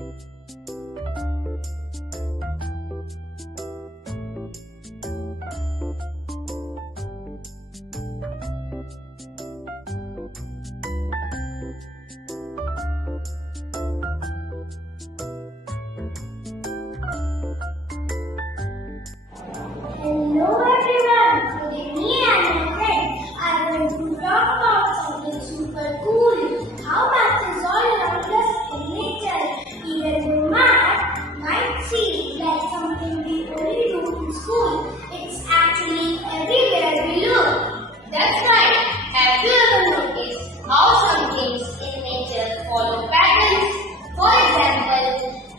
Hello everyone! Today me and my friend are going to talk about something super cool. How math is all around us in nature. Even though math might seem like something we only do in school, it's actually everywhere we look. That's right. Have you ever noticed how some things in nature follow patterns? For example,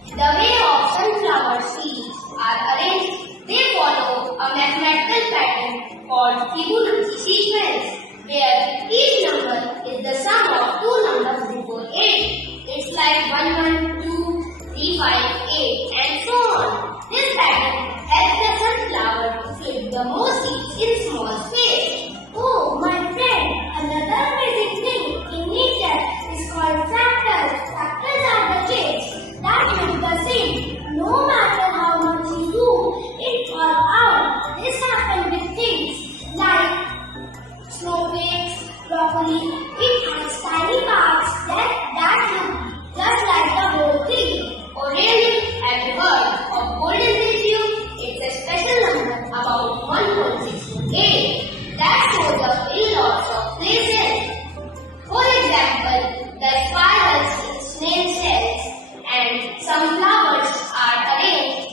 the way of sunflower seeds are arranged, they follow a mathematical pattern called Fibonacci sequence, where each number is the sum of two numbers before it. It's like 1, 1, 2, 3, 5, 8, and so on. This pattern helps the sunflower to fit the most seeds in small space. Oh, my friend, another amazing thing in nature is called fractals. Fractals are the shapes that look the same, no matter how much you zoom in or out. This happens with things like snowflakes, broccoli. It has tiny parts that look just like the whole thing. Oh really? Have you heard of golden ratio? It's a special number about 1.628 that shows up in lots of places. For example, the spirals in snail shells and some flowers are arranged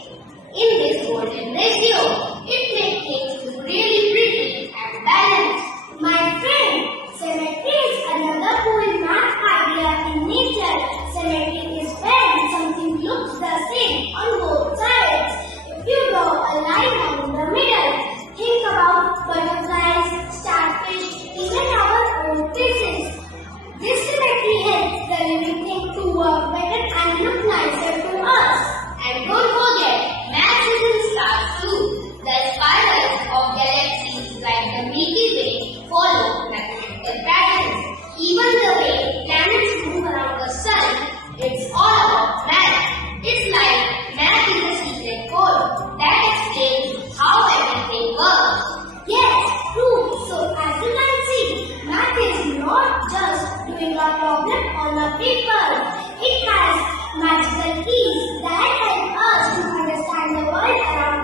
in this golden ratio. It makes things look really pretty and balanced. My friend, symmetry is another cool math idea in nature. Symmetry is when something looks the same on both sides. If you draw a line down the middle, think about butterflies, starfish, even our own faces. This symmetry helps the living thing to work better and look nicer to us. And don't forget, math is in stars too. The spirals of galaxies like the Milky Way follow mathematical patterns. Even the way planets move around the sun, it's all about math. It's like math is a secret code that explains how everything works. Yes, true. So as you can see, math is not just doing a problem on a paper. It has magical keys that help us to understand the world around